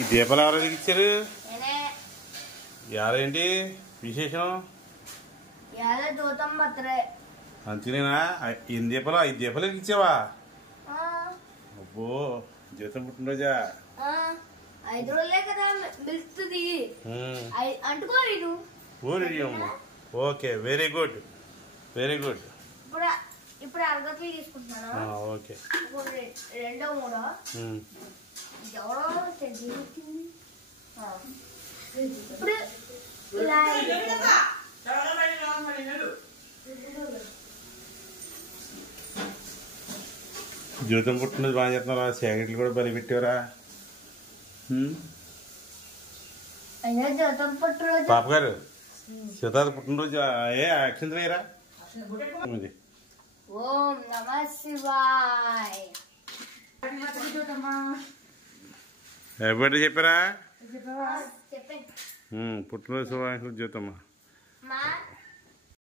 ఈ దీపాలు ఎవరు వెలిగించారు? ఏంటి విశేషం? అంతేనా? ఎన్ని దీపాలు? 5 దీపాలు వెలిగించావా? అబ్బో, జీతం పుట్టినరోజా? 5 రోజులే కదా పిలుస్తుంది. అంటుకో ఇటు. Okay, very good, very good. ఇప్పుడు అరగతులు తీసుకుంటున్నాను. ఓకే, రెండో మూడో ఎవరో ఇప్పుడు ఇలా జీతం పుట్టినది బాగా చేస్తున్నారా? సిగరెట్లు కూడా బలి పెట్టారా? పాప గారు, సీతాది పుట్టినరోజు యాక్షన్ వేయరా? ఓం నమః శివాయ. ఎవరి చెప్పారా? చెప్పండి. పుట్టినరోజు శుభాకాంక్షలు జ్యోతమ్మ.